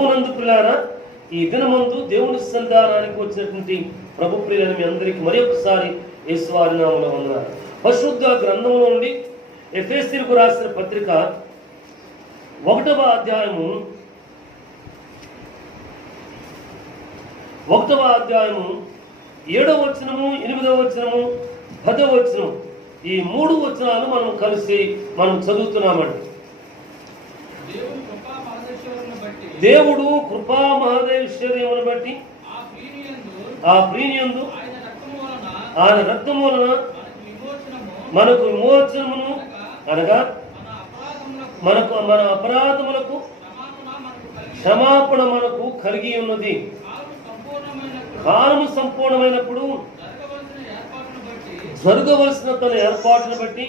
ప్రభువునందు ప్రియులారా, ఈ దినమందు దేవుని సన్నిధానానికి వచ్చినటువంటి ప్రభు ప్రియులను మీ అందరికీ మరి ఒకసారి యేసువారి నామములో వందనాలు. పరిశుద్ధ గ్రంథంలో నుండి ఎఫెసీయులకు రాసిన పత్రిక 1వ అధ్యాయము 7వ వచనము, 8వ వచనము, 10వ వచనం, ఈ 3 వచనాలు మనం చదువుతున్నామండి. దేవుడు కృపా మహదైశ్వర్యమును బట్టి ఆ ప్రీనియందు ఆయన రక్తము వలన మనకు విమోచనమును, అనగా మన అపరాధములకు క్షమాపణ మనకు కలిగి ఉన్నది. కాలము సంపూర్ణమైనప్పుడు జరగవలసిన తన ఏర్పాటును బట్టి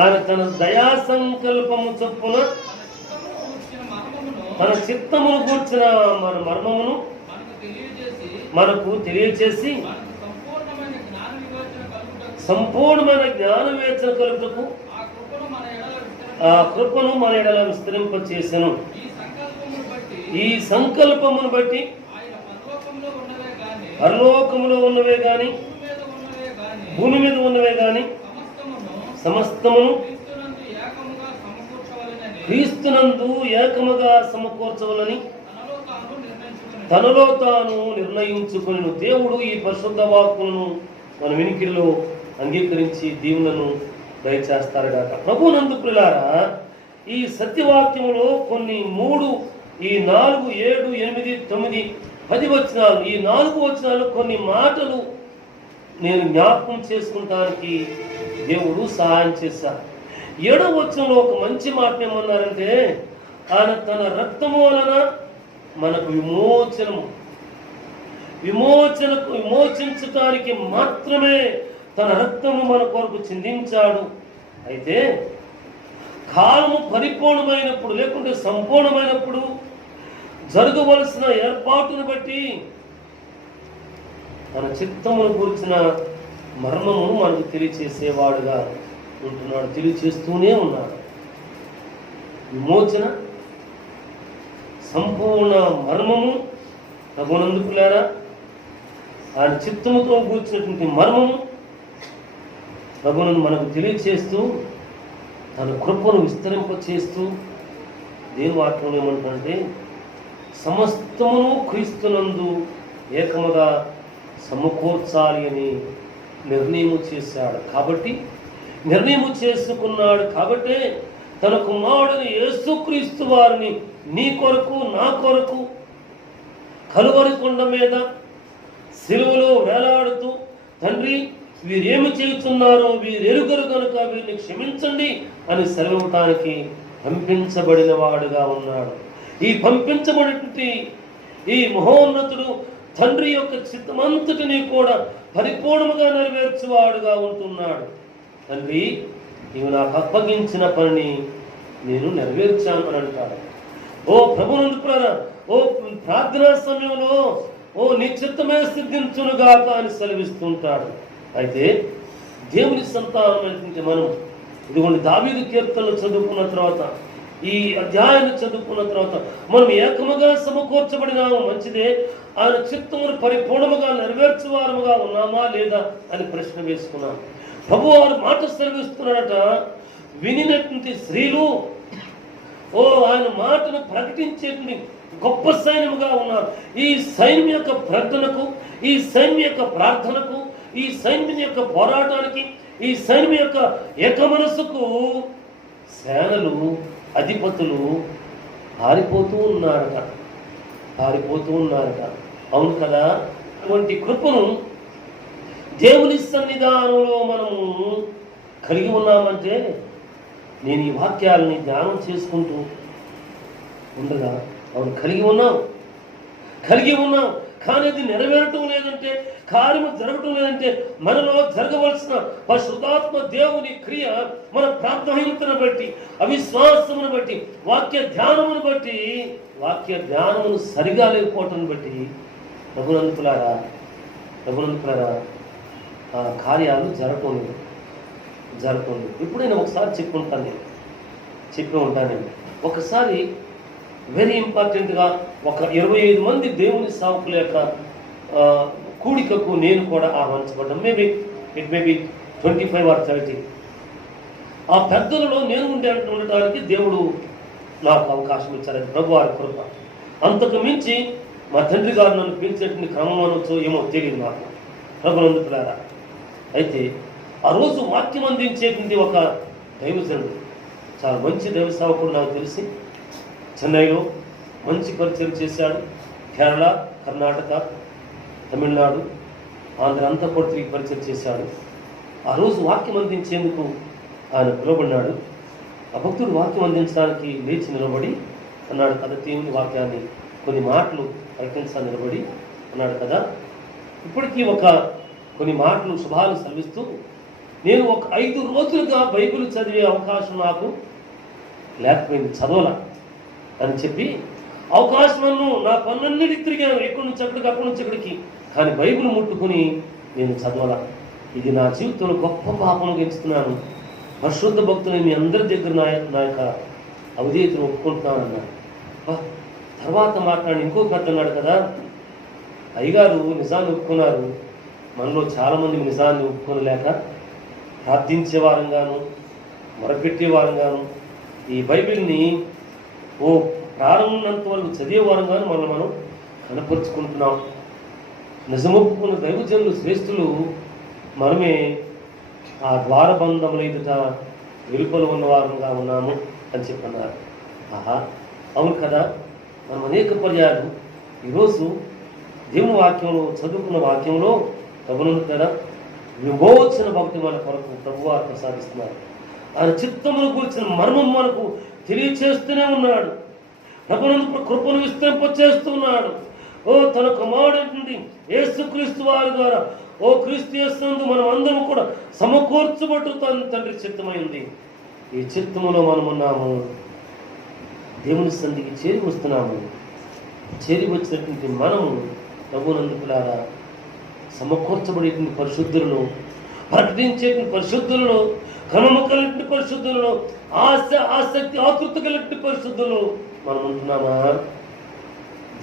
ఆయన తన దయా సంకల్పము చొప్పున తన చిత్తమును కూర్చిన మన మర్మమును మనకు తెలియచేసి సంపూర్ణమైన జ్ఞాన వివేచన కలుగుటకు ఆ కృపను మన ఎడల విస్తరింపచేసెను. ఈ సంకల్పమును బట్టి పరలోకములో ఉన్నవే గాని భూమి మీద ఉన్నవే గాని సమస్తమును క్రీస్తునందు ఏకముగా సమకూర్చవలని తనలో తాను నిర్ణయించుకుని దేవుడు ఈ పరిశుద్ధ వాక్కులను మన వినికిడిలో అంగీకరించి దీవులను దయచేస్తారుగాక. ప్రభువునందు ప్రియులారా, ఈ సత్యవాక్యములో కొన్ని 3, ఈ 4, 7, 8, 9, 10 వచనాలు, ఈ 4 వచనాలు కొన్ని మాటలు నేను జ్ఞాపకం చేసుకుంటానికి దేవుడు సహాయం చేశారు. 7వ వచనంలో ఒక మంచి మాట ఏమన్నారంటే, ఆయన తన రక్తము వలన మనకు విమోచించటానికి మాత్రమే తన రక్తము మన కొరకు చిందించాడు. అయితే కాలము పరిపూర్ణమైనప్పుడు, లేకుంటే సంపూర్ణమైనప్పుడు జరగవలసిన ఏర్పాటును బట్టి తన చిత్తమును కూర్చిన మర్మమును మనకు తెలియచేసేవాడుగా ఉంటున్నాడు, తెలియచేస్తూనే ఉన్నాడు. విమోచన సంపూర్ణ మర్మము ప్రభువునందు ప్రియులారా, ఆయన చిత్తముతో కూర్చున్నటువంటి మర్మము ప్రభువును మనకు తెలియచేస్తూ తన కృపను విస్తరింపచేస్తూ దేని వాక్యం ఏమంటే, సమస్తమును క్రీస్తునందు ఏకముగా సమకూర్చాలి అని నిర్ణయం చేశాడు. కాబట్టి నిర్ణయం చేసుకున్నాడు కాబట్టి తన కుమారుడిని యేసుక్రీస్తు వారిని నీ కొరకు నా కొరకు కలువరి కొండ మీద సిలువలో వేలాడుతూ, తండ్రి వీరేమి చేస్తున్నారో వీరెరుగరు కనుక వీరిని క్షమించండి అని సెలవటానికి పంపించబడిన వాడుగా ఉన్నాడు. ఈ పంపించబడినటువంటి ఈ మహోన్నతుడు తండ్రి యొక్క చిత్తమంతటిని కూడా పరిపూర్ణముగా నెరవేర్చువాడుగా ఉంటున్నాడు. తండ్రి, నీవు నాకు అప్పగించిన పనిని నేను నెరవేర్చాను అని అంటాడు. ఓ ప్రభువునందు ప్రియులారా, ఓ ప్రార్థనా సమయంలో నీ చిత్తమే సిద్ధించునుగాక అని సెలవిస్తుంటాడు. అయితే దేవుని సంతానమైనటువంటి మనం ఇదిగోండి దావీదు కీర్తనలు చదువుకున్న తర్వాత, ఈ అధ్యాయాన్ని చదువుకున్న తర్వాత మనం ఏకముగా సమకూర్చబడినాము, మంచిదే. ఆయన చిత్తమును పరిపూర్ణముగా నెరవేర్చువారముగా ఉన్నామా లేదా అని ప్రశ్న వేసుకున్నాం. ప్రభువారు మాట సెలవిస్తున్నాడట, వినినటువంటి స్త్రీలు ఆయన మాటను ప్రకటించేటువంటి గొప్ప సైన్యముగా ఉన్నారు. ఈ సైన్యం యొక్క ప్రకటనకు, ఈ సైన్యం యొక్క ప్రార్థనకు, ఈ సైన్యం యొక్క పోరాటానికి, ఈ సైన్యం యొక్క ఏక మనస్సుకు సేనలు, అధిపతులు పారిపోతూ ఉన్నారట. అవును కదా. అటువంటి కృపను దేవుని సన్నిధానంలో మనము కలిగి ఉన్నామంటే, నేను ఈ వాక్యాలని ధ్యానం చేసుకుంటూ ఉండగా అవును కలిగి ఉన్నాం. కానీ అది నెరవేరటం లేదంటే, కార్యము జరగటం లేదంటే, మనలో జరగవలసిన పరిశుద్ధాత్మ దేవుని క్రియ మన ప్రార్థనను బట్టి, అవిశ్వాసమును బట్టి, వాక్య ధ్యానమును సరిగా లేకపోవటం బట్టి ప్రభునంతులారా ఆ కార్యాలు జరగటం లేదు. ఇప్పుడు నేను ఒకసారి చెప్పి ఉంటాను. ఒకసారి వెరీ ఇంపార్టెంట్గా ఒక 25 మంది దేవుని సేవకుల యొక్క కూడికకు నేను కూడా ఆహ్వానించబడ్డాను. It may be 25 or 30. ఆ పెద్దలలో నేను ఉండటానికి దేవుడు నాకు అవకాశం ఇచ్చారు. అది ప్రభు వారి కృప. అంతకు మించి మా తండ్రి గారు నన్ను పిలిచేటువంటి క్రమం అనొచ్చో ఏమో తెలియదు నాకు, ప్రభునందు పిల్లారా. అయితే ఆ రోజు వాక్యం అందించేటువంటి ఒక దైవజనుడు, చాలా మంచి దైవ సేవకుడు నాకు తెలిసి, చెన్నైలో మంచి పరిచయం చేశాడు. కేరళ, కర్ణాటక, తమిళనాడు, ఆంధ్ర అంతా కూడా తిరిగి పరిచయం చేశాడు. ఆ రోజు వాక్యం అందించేందుకు ఆయన పిలువబడినాడు. ఆ భక్తుడు వాక్యం అందించడానికి లేచి నిలబడి అన్నాడు కదా, దేవుని వాక్యాన్ని కొన్ని మాటలు ప్రకటించాలని నిలబడి అన్నాడు కదా. ఇప్పటికీ కొన్ని మాటలు శుభాలు సెలవిస్తూ, నేను ఒక 5 రోజులుగా బైబిల్ చదివే అవకాశం నాకు లేకపోయింది, చదవాల అని చెప్పి అవకాశం నా పనులన్నిటి తిరిగాను, ఎక్కడి నుంచి అక్కడికి, అక్కడి నుంచి ఇక్కడికి, కానీ బైబిల్ ముట్టుకుని నేను చదవాల. ఇది నా జీవితంలో గొప్ప పాపం గెలుస్తున్నాను. పరిశుద్ధ భక్తులు మీ అందరి దగ్గర నా యొక్క అవిధేయతను ఒప్పుకుంటున్నానన్నాడు. తర్వాత మాట్లాడి ఇంకో పెద్ద అన్నాడు కదా, అయ్యగారు నిజాన్ని ఒప్పుకున్నారు, మనలో చాలామంది నిజాన్ని ఒప్పుకోలేక ప్రార్థించే వారంగాను మొరపెట్టే వారంగాను ఈ బైబిల్ని ప్రారంభంత వరకు చదివే వారంగాను మనం కనపరుచుకుంటున్నాం. నిజమొప్పుకున్న దైవజనులు శ్రేష్ఠులు మనమే ఆ ద్వారబంధముల ఎదుట వెలుపల ఉన్న వారంగా ఉన్నాము అని చెప్పన్నారు. అవును కదా. మనం అనేక పర్యాలు ఈరోజు దేవుని వాక్యంలో చదువుకున్న వాక్యంలో ప్రభునందు కదా విమోచన భక్తి మన కొరకు ప్రభువారు ప్రసాదిస్తున్నారు. ఆయన చిత్తమును గురించిన మర్మం మనకు తెలియచేస్తూనే ఉన్నాడు. ప్రభునందు కృపను విస్తరింపచేస్తున్నాడు. తన కుమారుడు యేసుక్రీస్తు వారి ద్వారా క్రీస్తు యేసునందు మనం అందరం కూడా సమకూర్చబట్టు తండ్రి చిత్తమైంది. ఈ చిత్తములో మనం ఉన్నాము, దేవుని సన్నిధికి చేరి వస్తున్నాము. చేరి వచ్చినటువంటి మనము ప్రభునందుకులారా సమకూర్చబడేటువంటి పరిశుద్ధులను, ప్రకటించేటువంటి పరిశుద్ధులను, క్రమము కలిగిన పరిశుద్ధులను, ఆసక్తి ఆతృత కలిగిన పరిశుద్ధులను మనం ఉంటున్నామా?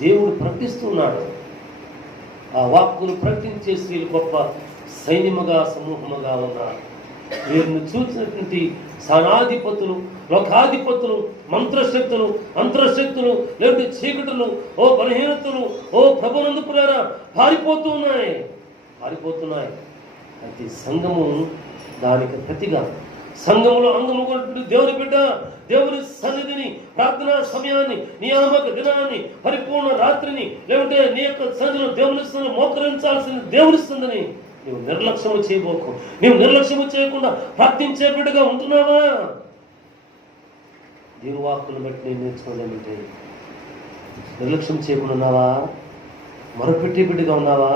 దేవుడు ప్రకటిస్తున్నాడు. ఆ వాక్కును ప్రకటించే స్త్రీలు గొప్ప సైన్యముగా సమూహముగా ఉన్నారు. వీరిని చూసినటువంటి సానాధిపతులు, లోకాధిపతులు, మంత్రశక్తులు, అంతరశక్తులు, లేకపోతే చీకటులు, బలహీనతలు ప్రభునందుకులారా పారిపోతున్నాయి. అయితే సంఘము దానికి ప్రతిగా, సంఘములో అంగము కొన్నటువంటి దేవుని బిడ్డ దేవుని సన్నిధిని, ప్రార్థనా సమయాన్ని, నియామక దినాన్ని, పరిపూర్ణ రాత్రిని, లేకుంటే నీ యొక్క సన్నిధిలో దేవుని సన్నిధిని మోకరించాల్సిన దేవుని సన్నిధిని నీవు నిర్లక్ష్యము చేయబోకు. నీవు నిర్లక్ష్యము చేయకుండా ప్రార్థించే బిడ్డగా ఉంటున్నావా? దేవుని వాక్కును బట్టి నేను నేర్చుకోలేమంటే నిర్లక్ష్యం చేయకుండా ఉన్నావా? మొరపెట్టే బిడ్డగా ఉన్నావా?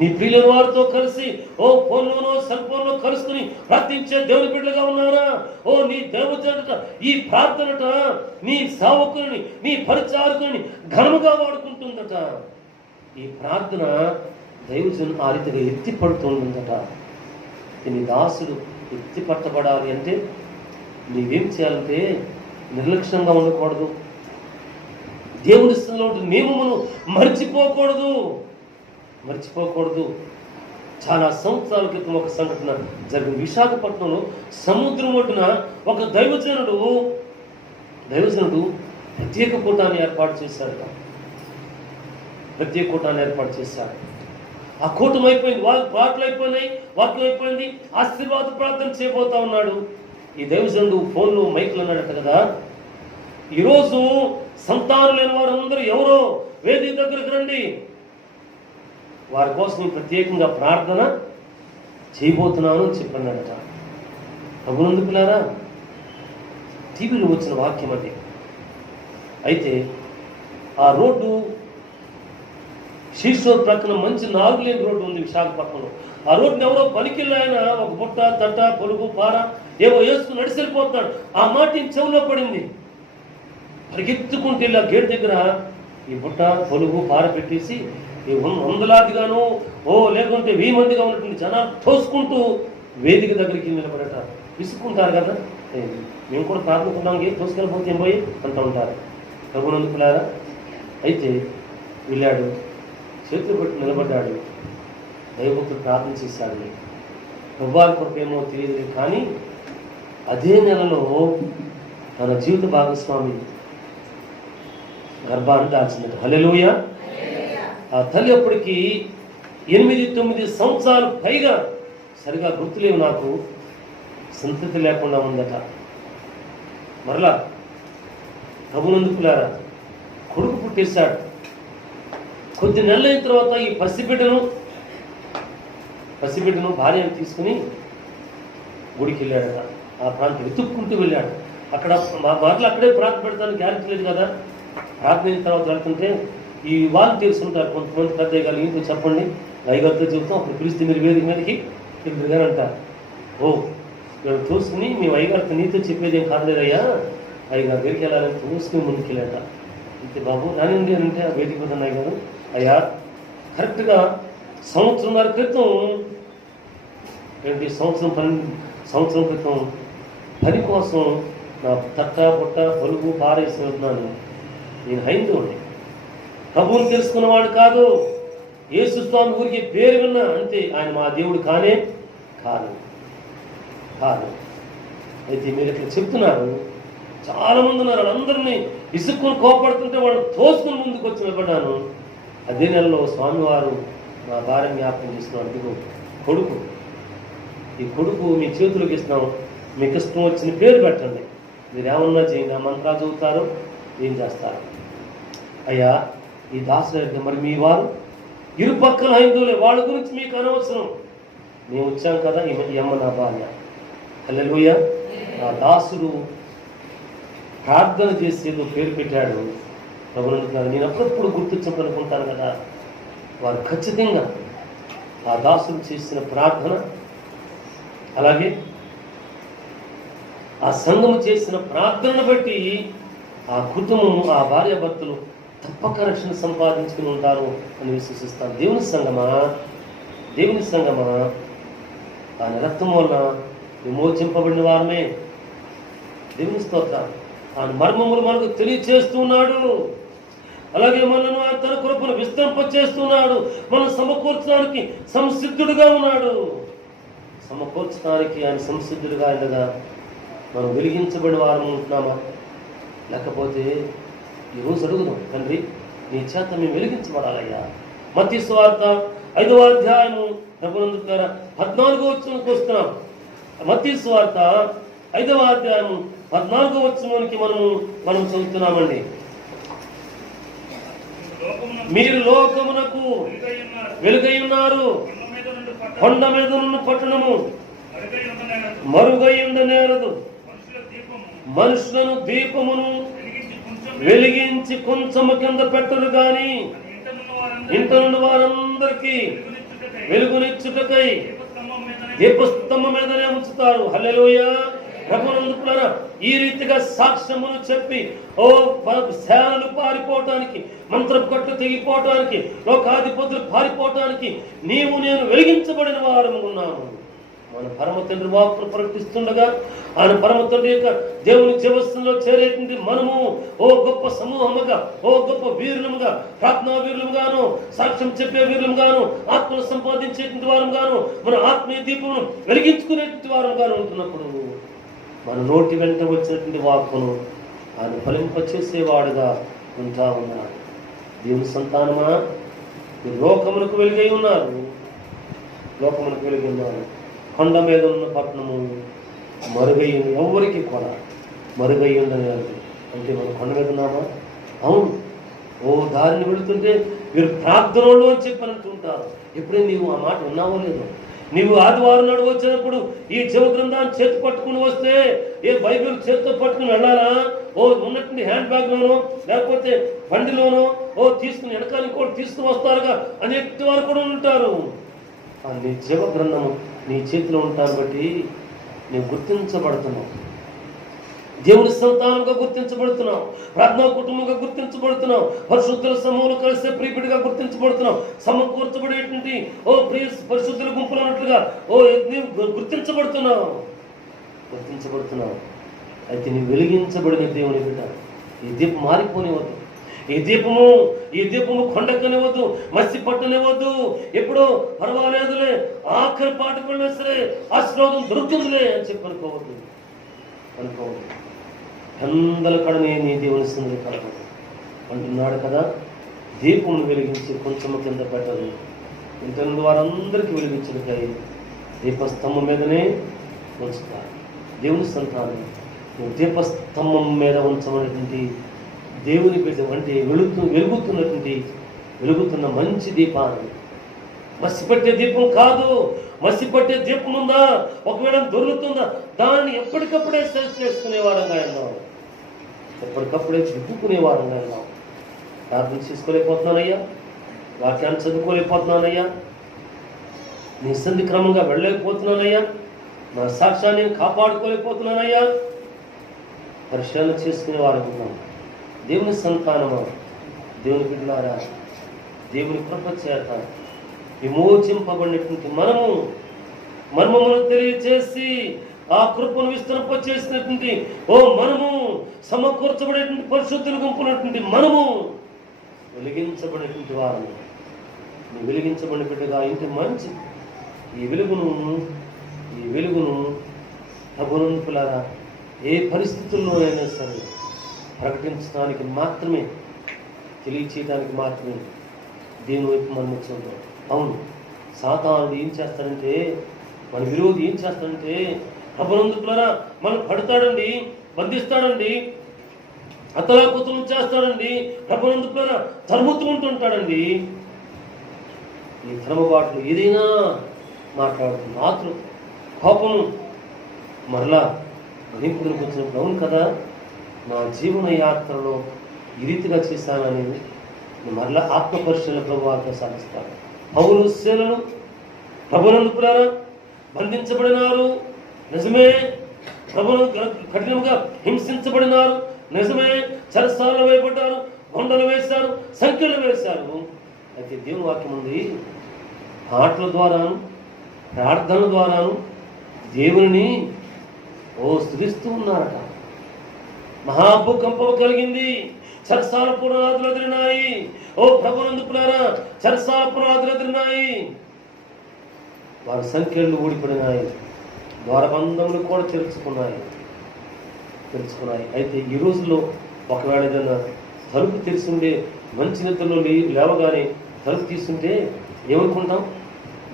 నీ ప్రియుల వారితో కలిసి ఫోన్లోనో సెల్ ఫోన్లో కలుసుకుని ప్రార్థించే దేవుని బిడ్డలుగా ఉన్నారా? నీ దేవజనట, ఈ ప్రార్థనట నీ సేవకుని, నీ పరిచారకుని ఘనముగా వాడుకుంటుందట. ఈ ప్రార్థన దైవజను ఆ రీతిగా ఎత్తి పడుతుందట. నీ దాసుడు ఎత్తి పట్టబడాలి అంటే నీవేం చేయాలంటే నిర్లక్ష్యంగా ఉండకూడదు. దేవుని నియమమును మర్చిపోకూడదు. చాలా సంవత్సరాల క్రితం ఒక సంఘటన జరిగింది. విశాఖపట్నంలో సముద్రం ఒడ్డున ఒక దైవజనుడు ప్రత్యేక కూటాన్ని ఏర్పాటు చేశాడు. ఆ కూటం అయిపోయింది, పాటలు అయిపోయినాయి, వాక్యం అయిపోయింది, ఆశీర్వాద ప్రార్థన చేయబోతా ఉన్నాడు. ఈ దైవజనుడు ఫోన్లో మైకులు అన్నాడట కదా, ఈరోజు సంతానం లేని వారందరూ ఎవరో వేదిక దగ్గరికి రండి, వారి కోసం ప్రత్యేకంగా ప్రార్థన చేయబోతున్నాను అని చెప్పన్నాడట. ప్రభునందుకులారా, టీవీలో వచ్చిన వాక్యం అది. అయితే ఆ రోడ్డు శీర్షోర్ ప్రక్కన మంచి 4 లేని రోడ్డు ఉంది విశాఖపట్నంలో. ఆ రోడ్డుని ఎవరో పనికిళ్ళు ఆయన ఒక బుట్ట, తట్ట, పొలుగు, పార ఏవో వేసుకుని నడిచిపోతున్నాడు. ఆ మాట చెవులో పడింది. పరిగెత్తుకుంటూ వెళ్ళి ఆ గేట్ దగ్గర ఈ బుట్ట, పొలుగు, పార పెట్టేసి ఈ వందలాదిగాను లేకుంటే 1000 మందిగా ఉన్నటువంటి జనాలు తోసుకుంటూ వేదిక దగ్గరికి నిలబడట. విసుక్కుంటారు కదా, మేము కూడా ప్రార్థనకున్నాం, తోసుకెళ్ళిపోతే ఏం పోయి అంటూ ఉంటారు. ప్రభునందుకులారా, అయితే వెళ్ళాడు, చేతులు పట్టి నిలబడ్డాడు, దైవభక్తుడు ప్రార్థన చేశాడు. ప్రభువారి కొరకేమో తెలియదు, కానీ అదే నెలలో తన జీవిత భాగస్వామి గర్భాన్ని దాల్చిందట. హల్లెలూయా. ఆ తల్లి అప్పటికి 8-9 సంవత్సరాలు పైగా, సరిగా గుర్తులేవు నాకు, సంతతి లేకుండా ఉందట. మరలా ప్రభునందుకులారా, కొడుకు పుట్టేశాడు. కొద్ది నెలలైన తర్వాత ఈ పసిబిడ్డను భార్యను తీసుకుని గుడికి వెళ్ళాడట. ఆ ప్రాంతం వెతుక్కుంటూ వెళ్ళాడు. అక్కడ మాటలు అక్కడే ప్రార్థన పెడతాను గ్యారెంటీ లేదు కదా. ప్రార్థన అయిన తర్వాత వెళ్తుంటే ఈ వాలంటీర్స్ ఉంటారు, కొంతమంది పెద్ద గారు, ఇంట్లో చెప్పండి, అయ్యగారితో చెబుతాం, అప్పుడు పిలిస్తే మీరు వేదిక మీదకి వెళ్తారు అంటారు. ఓ వీళ్ళు చూసుకుని మేము అయ్యగారితో నీతో చెప్పేది ఏం కాదులేదయ్యా, అయ్యగారు దగ్గరికి వెళ్ళాలని చూసుకుని ముందుకు వెళ్ళాట. అయితే బాబు నాని అంటే ఆ వేదిక మీద ఉన్నాయి గారు, అయ్యా కరెక్ట్గా సంవత్సరంన్నర క్రితం, సంవత్సరం క్రితం పని కోసం నా తట్ట పుట్ట పొలుగు పారేసి వెళ్తున్నాను. నేను హైందవుని, ప్రభువుని తెలుసుకున్నవాడు కాదు, యేసు స్వామి ఊరికి పేరు విన్నా అంతే, ఆయన మా దేవుడు కానే కాదు. అయితే మీరు ఇట్లా చెప్తున్నారు, చాలామంది ఉన్నారు, వాళ్ళందరినీ ఇసుక్కుని కోపడుతుంటే వాళ్ళు తోసుకుని ముందుకు వచ్చి నిలబడ్డాను. అదే నెలలో స్వామివారు మా భార్య జ్ఞాపకం చేస్తున్నాడు. ఇదిగో కొడుకు, ఈ కొడుకు మీ చేతులకు ఇస్తున్నాం, మీకు ఇష్టం వచ్చిన పేరు పెట్టండి, మీరు ఏమన్నా చేయండి, ఆ మంత్రాలు చదువుతారు, ఏం చేస్తారు. అయ్యా ఈ దాసుడు, మరి మీ వారు ఇరుపక్కల హైందువులే, వాళ్ళ గురించి మీకు అనవసరం, మేము వచ్చాం కదా, ఈ అమ్మ నా భార్య. హల్లెలూయా. ఆ దాసుడు ప్రార్థన చేసి ఏదో పేరు పెట్టాడు. ప్రభునందుకున్నారు, నేను అప్పుడప్పుడు గుర్తించాలనుకుంటాను కదా, వారు ఖచ్చితంగా ఆ దాసుడు చేసిన ప్రార్థన, అలాగే ఆ సంఘము చేసిన ప్రార్థనను బట్టి ఆ కుటుంబము, ఆ భార్యాభర్తలు తప్పక రక్షణ సంపాదించుకుని ఉంటారు అని విశ్వసిస్తాను. దేవుని సంగమా ఆయన రక్తం వలన విమోచింపబడిన వారమే. దేవుని స్తోత్రం. ఆయన మర్మములు మనకు తెలియచేస్తున్నాడు. అలాగే మనను తన కృపను విస్తరింపచేస్తున్నాడు. మనం సమకూర్చడానికి సంసిద్ధుడుగా ఉన్నాడు. సమకూర్చడానికి ఆయన సంసిద్ధుడుగా ఉండగా మనం వెలిగించబడిన వారం ఉంటున్నామా? లేకపోతే ఈరోజు అడుగుదాం, తండ్రి నీ చేత మేము వెలిగించబడాలయ్యా. మత్తయి సువార్త 5వ అధ్యాయము 14వ వచనానికి వస్తున్నాం. మత్తయి సువార్త 5వ అధ్యాయము 14వ వచనానికి మనం చదువుతున్నామండి. మీరు లోకమునకు వెలుగై ఉన్నారు, కొండ మీద ఉన్న పట్టణము మరుగై ఉండనేరదు. మనుషులను దీపమును వెలిగించి కొంచెము కింద పెట్టరు గాని ఇంట నుండి వారందరికీ వెలుగునిచ్చుటకై దీపస్తంభం మీదనే ఉంచుతారు. హల్లెలూయా. ప్రభునందుకులారా, ఈ రీతిగా సాక్ష్యమును చెప్పి సేనలు పారిపోవటానికి, మంత్రపు కట్లు తెగిపోవటానికి, లోకాధిపతులు పారిపోవటానికి నీవు నేను వెలిగించబడిన వారము ఉన్నాము. మన పరమ తండ్రి వాక్కును ప్రకటిస్తుండగా ఆయన పరమ తండ్రి యొక్క దేవుని జీవస్థంలో చేరేటువంటి మనము గొప్ప సమూహముగా, గొప్ప వీరులముగా, ప్రార్థనా వీరులముగాను, సాక్ష్యం చెప్పే వీరులముగాను, ఆత్మను సంపాదించేటువంటి వారంగాను, మన ఆత్మీయ దీపమును వెలిగించుకునేటువంటి వారంగాను ఉంటున్నప్పుడు మన నోటి వెంట వచ్చినటువంటి వాక్కును ఆయన ఫలింపచేసేవాడుగా ఉంటా ఉన్నాడు. దేవుని సంతానమా, మీరు లోకములకు వెలుగై ఉన్నారు. కొండ మీద ఉన్న పట్టణము మరుగై ఎవరికి కూడా మరుగై ఉండని అంటే మనం కొండ మీద ఉన్నామా? అవును. దారిని వెళుతుంటే మీరు ప్రార్థనలో అని చెప్పని అంటుంటారు. ఎప్పుడైనా నీవు ఆ మాట ఉన్నావో లేదో? నీవు ఆదివారం నాడు వచ్చినప్పుడు ఈ జీవ గ్రంథాన్ని చేతి పట్టుకుని వస్తే బైబిల్ చేతితో పట్టుకుని వెళ్ళాలా? ఉన్నట్టు హ్యాండ్ బ్యాగ్లోనో లేకపోతే బండిలోనో తీసుకుని వెనకాల ఇంకోటి తీసుకుని వస్తారుగా అనేటి వారు కూడా ఉంటారు. నీ జీవ గ్రంథము నీ చేతిలో ఉంటాను బట్టి నీవు గుర్తించబడుతున్నావు. దేవుని సంతానంగా గుర్తించబడుతున్నావు. ప్రార్థనా కుటుంబంగా గుర్తించబడుతున్నావు. పరిశుద్ధుల సమూహంలో కలిసే ప్రియబిడిగా గుర్తించబడుతున్నావు. సమకూర్చబడేటువంటి పరిశుద్ధుల గుంపులు అన్నట్లుగా నీవు గుర్తించబడుతున్నావు. అయితే నీవు వెలిగించబడిన దేవుని బిడ్డ. ఈ దీపం మారిపోనివద్దు. ఈ దీపము కొండెక్కనివ్వద్దు, మసి పట్టనివ్వద్దు. ఎప్పుడో పర్వాలేదులే, ఆఖరి పాటకున్నా సరే ఆశీర్వాదం దొరుకుతుందిలే అని చెప్పి అనుకోవద్దు. అందల కడనే నీ దేవుని సన్నిధి కలగదు అంటున్నాడు కదా. దీపమును వెలిగించి కొంచెము కింద పెట్టదు, ఇంటి వారందరికీ వెలిగించడానికై దీపస్తంభం మీదనే ఉంచుతారు. దేవుని సంతానం, నువ్వు దీపస్తంభం మీద ఉంచబడినటువంటి దేవుని బిడ్డ అంటే వెలుగుతున్న మంచి దీపాన్ని, మసిపట్టే దీపం కాదు. మసిపట్టే దీపం ఉందా, ఒకవేళ దొరుకుతుందా, దాన్ని ఎప్పటికప్పుడే సెర్చ్ చేసుకునే వారంగా ఉన్నాం, ఎప్పటికప్పుడే దిద్దుకునే వారంగా ఉన్నాం. ప్రార్థన చేసుకోలేకపోతున్నానయ్యా, వాక్యాన్ని చదువుకోలేకపోతున్నానయ్యా, నీ సంధి క్రమంగా వెళ్ళలేకపోతున్నానయ్యా, నా సాక్ష్యాన్ని కాపాడుకోలేకపోతున్నానయ్యా, పరిశీలన చేసుకునే వారు ఉన్నాం. దేవుని సంతానమా, దేవుని బిడ్డలారా, దేవుని కృప చేత విమోచింపబడినటువంటి మనమును తెలియచేసి ఆ కృపను విస్తరింపచేసినటువంటి మనము సమకూర్చబడేటువంటి పరిశుద్ధులు గుంపునటువంటి మనము వెలిగించబడినటువంటి వారు. వెలిగించబడిన బిడ్డగా ఇంటి మంచి ఈ వెలుగును ప్రభునంతులారా ఏ పరిస్థితుల్లోనైనా సరే ప్రకటించడానికి మాత్రమే, తెలియచేయడానికి మాత్రమే దేవుని వైపు మనం చూద్దాం. అవును, సాతానుడు ఏం చేస్తాడంటే, మన విరోధి ఏం చేస్తాడంటే, ప్రభునందుకులారా మనం పడతాడండి, బంధిస్తాడండి, అతలాకుతలం చేస్తాడండి, ప్రభునందుకులారా తరుముతూ ఉంటుంటాడండి. ఈ ధర్మబాట్లు ఏదైనా మాట్లాడుతుంది, ఆతులు కోపము మరలా భరింపులకు వచ్చినప్పుడు, అవును కదా నా జీవన యాత్రలో ఈ రీతిగా చేశానని మరలా ఆత్మపరిశీలన ప్రభువాతో సాధిస్తాను. పౌలు శీలలు ప్రభునందుకులారా బంధించబడినారు, నిజమే. ప్రభును కఠినంగా హింసించబడినారు, నిజమే. చెరసాలలో వేయబడ్డారు, కొండలు వేశారు, సంఖ్యలు వేశారు. అయితే దేవుని వాక్యం ఉంది, పాటల ద్వారాను ప్రార్థనల ద్వారాను దేవుని స్తుతిస్తూ ఉన్నారట. మహాభూకంపం కలిగింది, చెరసాల పునాదులు ఎదిరినాయి. ప్రభునందుకులారా చెరసాల పునాదులు ఎదిరినాయి, వారి సంఖ్యలు ఊడిపడినాయి, ద్వారబంధములు కూడా తెరుచుకున్నాయి. అయితే ఈ రోజుల్లో ఒకవేళ ఏదైనా తలుపు తెరిచుండే, మంచి నిద్రలో లేవగానే తలుపు తీసుంటే ఏమనుకుంటాం?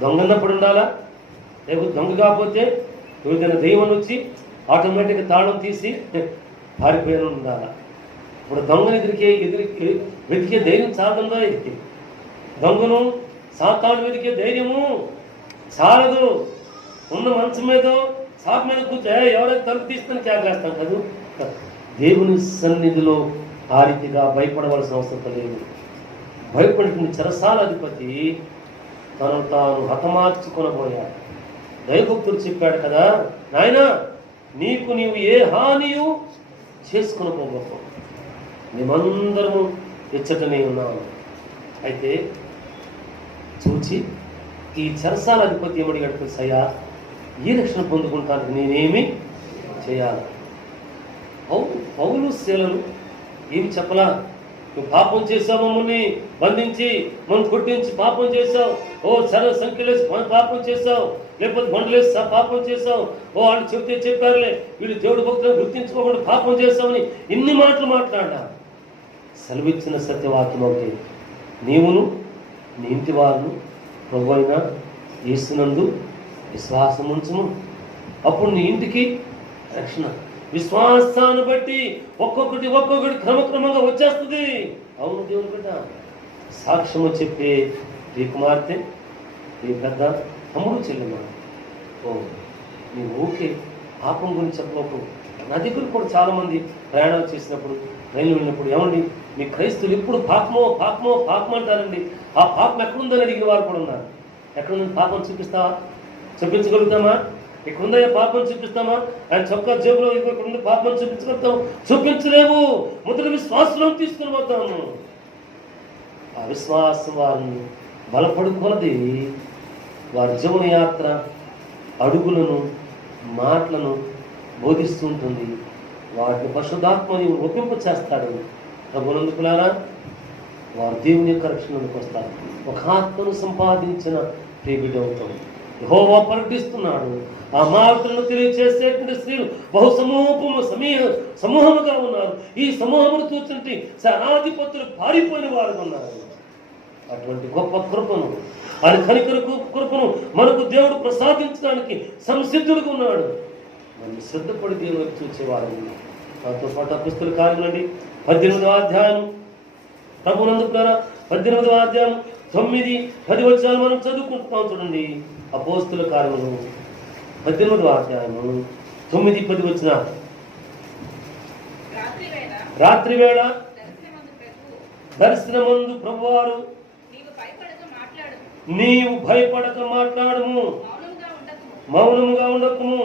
దొంగన్నప్పుడు ఉండాలా, లేకపోతే దొంగ కాకపోతే ఏదైనా దైవం వచ్చి ఆటోమేటిక్గా తాళం తీసి పారిపోయిన ఉండాలా? ఇప్పుడు దొంగని వెతికే ధైర్యం చాలదా? ఇది దొంగను సాతాను వెతికే ధైర్యము చాలదు. ఉన్న మంచం మీద సాప్ మీద కూర్చో ఎవరైతే తలుపు తీస్తాను కేకలేస్తాం కదా. దేవుని సన్నిధిలో ఆ రీతిగా భయపడవలసిన అవసరం లేదు. భయపడిన చెరసాలాధిపతి తను తాను హతమార్చుకొనబోయాడు. దైవభక్తుడు చెప్పాడు కదా, నాయనా నీవు ఏ హానియు చేసుకుని పోగొప్ప, మేమందరము ఇచ్చటనే ఉన్నాము. అయితే చూచి ఈ చెరసాల అధిపతి ఏమడిగాడు తెలుసయ్యా, ఈ రక్షణ పొందుకుంటానికి నేనేమి చేయాలి? పౌలు శీలలు ఏమి చెప్పలా? నువ్వు పాపం చేసావు, మమ్మల్ని బంధించి మనం కొట్టించి పాపం చేసావు, సంఖ్యలేసి పాపం చేసావు, లేకపోతే బండలేసి పాపం చేసావు, వాళ్ళు చెప్తే చెప్పారులే వీళ్ళు దేవుడి భక్తులను గుర్తించుకోకుండా పాపం చేసావని ఇన్ని మాటలు మాట్లాడా. సెలవిచ్చిన సత్యవాక్యం ఒకటి, నీవును నీ ఇంటి వారును ప్రభువైన యేసునందు విశ్వాసం ఉంచుము, అప్పుడు నీ ఇంటికి రక్షణ. విశ్వాసాన్ని బట్టి ఒక్కొక్కటి క్రమక్రమంగా వచ్చేస్తుంది. అవును దేవుని బిడ్డ, సాక్ష్యము చెప్పే ఈ కుమార్తె, ఈ పెద్ద తమ్ముడు, చెల్లెమ్మ, నువ్వు ఓకే పాపం గురించి చెప్పకు. నా దగ్గర కూడా చాలామంది ప్రయాణాలు చేసినప్పుడు, రైలు వెళ్ళినప్పుడు, ఏమండి మీ క్రైస్తువులు ఎప్పుడు పాపమో పాపమో పాపం అంటారండి, ఆ పాపం ఎక్కడుందని అడిగిన వారు కూడా ఉన్నారు. ఎక్కడుందని పాపం చూపిస్తావా? చూపించగలుగుతామా? ఇక్కడుందా పాపం చూపిస్తామా? ఆయన చొక్కా జేబులో ఇక్కడ పాపం చూపించగలుగుతాం? చూపించలేము. మొదటి విశ్వాసం తీసుకుని పోతాము. ఆ విశ్వాసం వారిని బలపడుకున్నది వారి జీవన యాత్ర అడుగులను మాటలను బోధిస్తూ ఉంటుంది. వాటిని పరిశుద్ధాత్మ నీవు ఒప్పింపు చేస్తాడు. ప్రభునందుకులారా, వారు దేవుని యొక్క రక్షణలోకి వస్తారు. ఒక ఆత్మను సంపాదించిన ప్రియబిడ్డ అవుతాం. యెహోవా ప్రకటిస్తున్నాడు, ఆ మాటలను తెలియచేసేటువంటి స్త్రీలు బహు సమూహముగా ఉన్నారు. ఈ సమూహమును చూస్తుంటే సేనాధిపతులు పారిపోయిన వారు ఉన్నారు. అటువంటి గొప్ప కృపను, ఆయన కనికర కృపను మనకు దేవుడు ప్రసాదించడానికి సంసిద్ధుడుగా ఉన్నాడు. మనం శ్రద్ధపడి దేవుడు చూసేవారు. నాతో పాటు అపొస్తలుల కార్యములండి 18వ అధ్యాయం, ప్రభునందుకులారా 18వ అధ్యాయం 9, 10 వచనాలు మనం చదువుకుంటున్నాం. చూడండి, అపొస్తలుల కార్యములు 18వ అధ్యాయము 9, 10 వచనాలు. రాత్రి వేళ దర్శనమందు ప్రభువారు నీవు భయపడక మాట్లాడము, మౌనముగా ఉండకుము,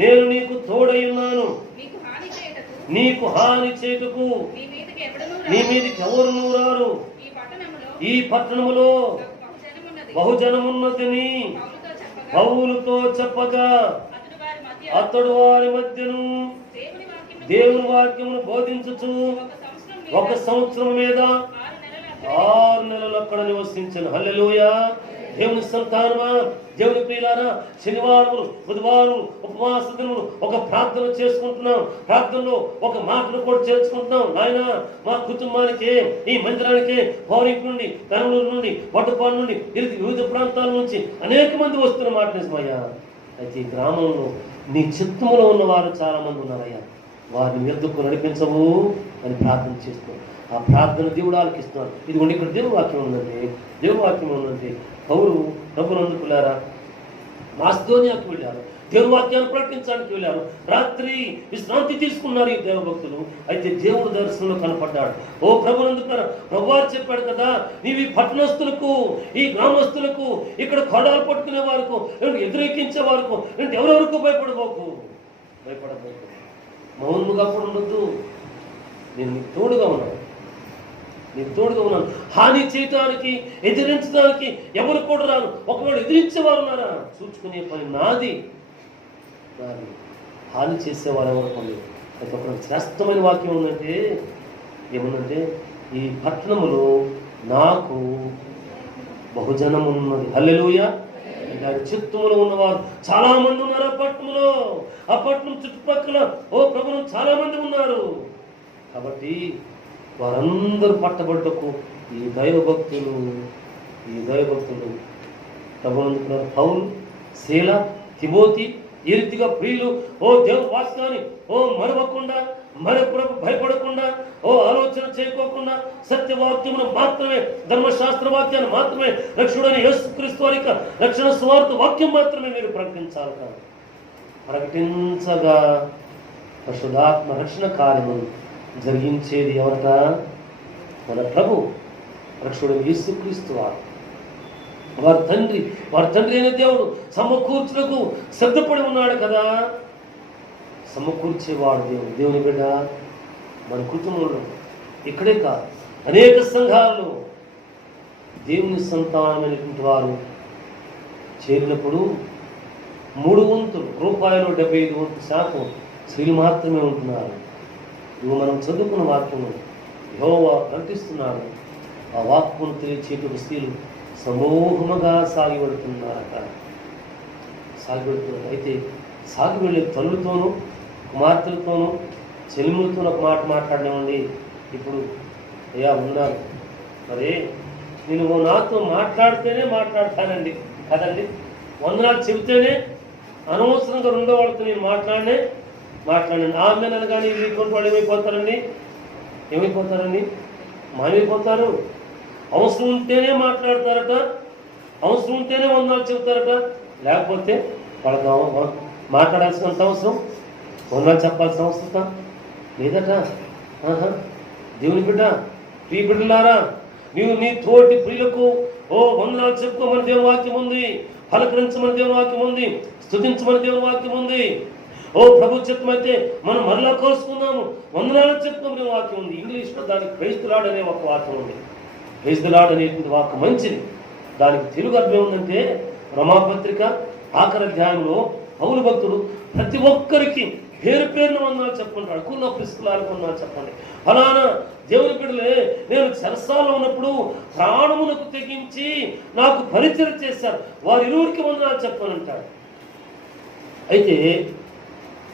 నేను నీకు తోడై ఉన్నాను, నీకు హాని చేయుటకు నీ మీదికి ఎవరు రారు. ఈ పట్టణములో బహుజనమున్నదని పౌలుతో చెప్పగా అతడు వారి మధ్యను దేవుని వాక్యమును బోధించుచు 1 సంవత్సరం మీద 6 నెలలు అక్కడ నివసించను. హల్లెలూయా. దేవుని సంతానమా, దేవుని ప్రియులారా, శనివారం బుధవారం ఉపవాస దినములు ఒక ప్రార్థన చేసుకుంటున్నాం. ప్రార్థనలో ఒక మాటను కూడా చేర్చుకుంటున్నాం. నాయన, మా కుటుంబానికి, ఈ మందిరానికి పౌరింపు నుండి, కర్నూలు నుండి, వడ్డపాడు నుండి, వివిధ ప్రాంతాల నుంచి అనేక మంది వస్తున్న మాట నిజమయ్యా. అయితే ఈ గ్రామంలో నీ చిత్తములో ఉన్న వారు చాలా మంది ఉన్నారయ్యా. వారిని ఎద్దుకు నడిపించవు అని ప్రార్థన చేస్తున్నాం. ఆ ప్రార్థన దేవుడు ఆలకిస్తున్నాడు. ఇదిగోండి, ఇక్కడ దేవుని వాక్యం ఉందండి. దేవుని వాక్యం ఉందంటే పౌలు ప్రభునందుకులారా మాసిదోనియాకు వెళ్ళారు. దేవుని వాక్యాన్ని ప్రకటించడానికి వెళ్ళారు. రాత్రి విశ్రాంతి తీసుకున్నారు ఈ దేవభక్తులు. అయితే దేవుడు దర్శనంలో కనపడ్డాడు. ఓ ప్రభునందుకులారా, ప్రభువారు చెప్పాడు కదా, నీవు ఈ పట్టణస్తులకు, ఈ గ్రామస్తులకు, ఇక్కడ కొడాలు పట్టుకునే వారికి, ఎదురెక్కించే వారికి, ఎవరెవరికి భయపడబోకు, మౌనముగా కూడా ఉండొద్దు. నేను నీకు తోడుగా ఉన్నాను, నీకు తోడుగా ఉన్నాను. హాని చేయటానికి, ఎదిరించడానికి ఎవరు కూడా రాను. ఒకవేళ ఎదిరించేవారు ఉన్నారా, చూసుకునే పని నాది. హాని చేసేవారు ఎవరు పని. అయితే ఒక శ్రేష్టమైన వాక్యం ఉందంటే, ఏముందంటే, ఈ పట్టణములో నాకు బహుజనం ఉన్నది. హల్లెలూయా. దాని చిత్తములో ఉన్నవారు చాలా మంది ఉన్నారు ఆ పట్టణంలో. ఆ పట్టణం చుట్టుపక్కల ఓ ప్రభుత్వం చాలా మంది ఉన్నారు. కాబట్టి వారందరూ పట్టబడ్డకు ఈ దైవభక్తులు ప్రభుత్వం పౌలు, శీల, తిమోతి ఈ రీతిగా ప్రియులు ఓ దేవుని వాక్యాన్ని మరవకుండా, మరొకరకు భయపడకుండా, ఆలోచన చేయకోకుండా సత్యవాక్యమును మాత్రమే, ధర్మశాస్త్ర వాక్యాన్ని మాత్రమే, రక్షుడైన యేసుక్రీస్తు వారి రక్షణ సువార్త వాక్యం మాత్రమే మీరు ప్రకటించాలి. ప్రకటించగా పరిశుద్ధాత్మ రక్షణ కార్యము జరిగించేది ఎవరట? మన ప్రభు రక్షుడైన యేసుక్రీస్తు వారు. వారి తండ్రి అయిన దేవుడు సమకూర్చులకు సిద్ధపడి ఉన్నాడు కదా. సమకూర్చేవాడు దేవుడు. దేవుని బిడ్డ మన కుటుంబంలో, ఇక్కడే కాదు, అనేక సంఘాల్లో దేవుని సంతానమైనటువంటి వారు చేరినప్పుడు 3 వంతులు రూపాయలు 75% స్త్రీలు మాత్రమే ఉంటున్నారు. ఇవి మనం చదువుకున్న వాక్యము యెహోవా ప్రకటిస్తున్నాడు. ఆ వాక్యమును తెలియచేటుకు స్త్రీలు సమూహముగా సాగిపెడుతున్నారట. అయితే సాగి వెళ్ళే తల్లులతోనూ, కుమార్తెలతోనూ, చెల్లెములతోనూ ఒక మాట మాట్లాడినామండి. ఇప్పుడు అయ్యా ఉన్నారు, మరి నేను నాతో మాట్లాడితేనే మాట్లాడతానండి కదండి. వందనాలు చెబితేనే, అనవసరంగా రెండో వాళ్ళతో నేను మాట్లాడండి. ఆమె అనగానే ఇటువంటి వాళ్ళు ఏమైపోతారండి? మాయమైపోతారు. అవసరం ఉంటేనే మాట్లాడతారట, అవసరం ఉంటేనే వందనాలు చెబుతారట. లేకపోతే వాళ్ళకి మాట్లాడాల్సినంత అవసరం, వందనాలు చెప్పాల్సిన అవసరం లేదట. దేవుని బిడ్డ, ప్రియ బిడ్డలారా, నీవు నీ తోటి ప్రియులకు వందనాలు చెప్పుకోమని దేవుని వాక్యం ఉంది, పలకరించమని దేవుని వాక్యం ఉంది, స్తుతించమని దేవుని వాక్యం ఉంది. ప్రభు చిత్తమైతే మనం మరలా కోరుకుందాము, వందనాలు చెప్పుకోమనే వాక్యం ఉంది. ఇంగ్లీష్లో దానికి ప్రైజ్ ది లార్డ్ అనే ఒక వాక్యం ఉంది. ప్రైజ్ ది లార్డ్ అనేటువంటి వాక్యం మంచిది. దానికి తెలుగు అర్థం ఏముందంటే, రమాపత్రిక 8వ అధ్యాయంలో పౌలు భక్తుడు ప్రతి ఒక్కరికి పేరు పేరున వందనాలు చెప్పండి, అడుగున్న ప్రిస్కులాలకు వందనాలు చెప్పండి. ఫలానా దేవుని బిడ్డలే, నేను చెరసాల్లో ఉన్నప్పుడు ప్రాణమునకు తెగించి నాకు పరిచయం చేశారు, వారి ఇరువురికి వందనాలు చెప్పానంటాడు. అయితే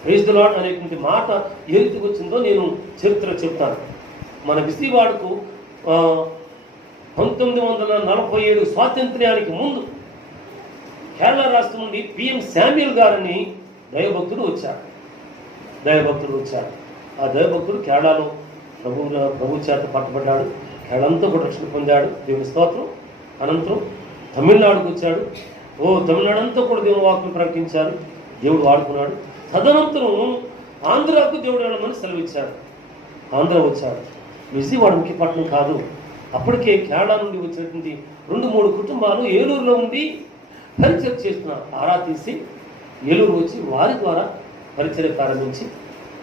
ప్రైజ్ ది లార్డ్ అనేటువంటి మాట ఏ రీతికి వచ్చిందో నేను చరిత్ర చెప్తాను. మన విజయవాడకు 1947 స్వాతంత్ర్యానికి ముందు కేరళ రాష్ట్రం నుండి పిఎం శామ్యూల్ గారని దైవభక్తుడు వచ్చాడు. ఆ దైవభక్తుడు కేరళలో ప్రభు చేత పట్టబడ్డాడు. కేరళంతా కూడా రక్షణ పొందాడు, దేవుని స్తోత్రం. అనంతరం తమిళనాడుకు వచ్చాడు. తమిళనాడు అంతా కూడా దేవుని వాక్కును ప్రకటించారు, దేవుడు వాడుకున్నాడు. తదనంతరం ఆంధ్రాకు దేవుడు వెళ్ళమని సెలవిచ్చాడు. ఆంధ్ర వచ్చాడు. విజయవాడ ముఖ్య పట్టణం కాదు. అప్పటికే కేరళ నుండి వచ్చినటువంటి 2-3 కుటుంబాలు ఏలూరులో ఉండి పరిచయం చేస్తున్నారు. ఆరా తీసి ఏలూరు వచ్చి వారి ద్వారా పరిచయం ప్రారంభించి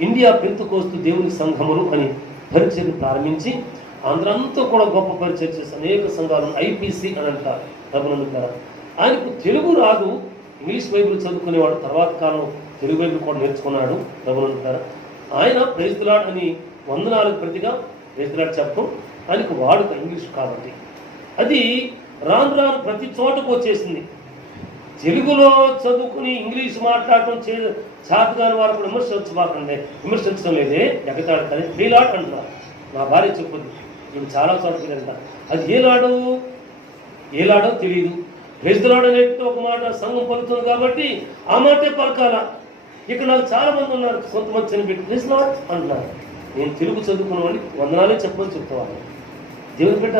ఇండియా పెంతెకోస్తు దేవుని సంఘములు అని పరిచయం ప్రారంభించి ఆంధ్ర అంతా కూడా గొప్ప పరిచయం చేసి అనేక సంఘాలను ఐపీసీ అని అంటారు. ప్రభునందుతారా. ఆయనకు తెలుగు రాదు, ఇంగ్లీష్ బైబిల్ చదువుకునేవాడు. తర్వాత కాలం తెలుగు బైబిల్ కూడా నేర్చుకున్నాడు. ప్రభునందుతారా. ఆయన ప్రైజ్ ది లార్డ్ అని వందనాలకు ప్రతిగా ప్రైజ్ ది లార్డ్ చెప్పడం ఆయనకు వాడుక ఇంగ్లీష్ కాబట్టి. అది రాను రాను ప్రతి చోటకు వచ్చేసింది. తెలుగులో చదువుకుని ఇంగ్లీష్ మాట్లాడటం చేతగాని వారు కూడా విమర్శించడం లేదే, ఎగతాడు కానీ ప్రీలాడ్ అంటున్నారు. నా భార్య చెప్పుద్ది, ఇప్పుడు చాలా చోటకి అంటారు. అది ఏలాడో తెలియదు. ప్రైజ్ ది లార్డ్ అనేటువంటి ఒక మాట సంఘం పలుకుతుంది కాబట్టి ఆ మాటే పలకాల. ఇక్కడ నాకు చాలా మంది ఉన్నారు, కొంతమంది చనిపెట్టి ప్రైజ్ ది లార్డ్ అంటున్నారు. నేను తెలుగు చదువుకున్న వాళ్ళని వందనాలే చెప్పమని చెప్తాను. దేవుని బిడ్డ,